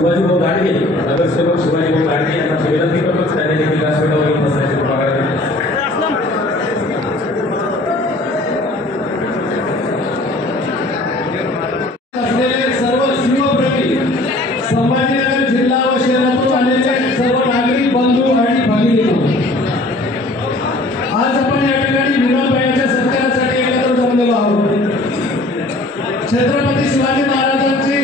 शिवाजीभाऊ गाडगे नगरसेवक शिवाजीभाऊ गाडगे यांना विनंती करतो त्यांनी देखील व्यासपीठावर येऊन बसण्याची परवानगी संभाजीनगर जिल्हा व शहरातून आलेले सर्व नागरिक बंधू आणि भगिनी, आज आपण या ठिकाणी विनोदभाईंच्या सत्कारासाठी एकत्र जमलेलो आहोत। छत्रपती शिवाजी महाराजांची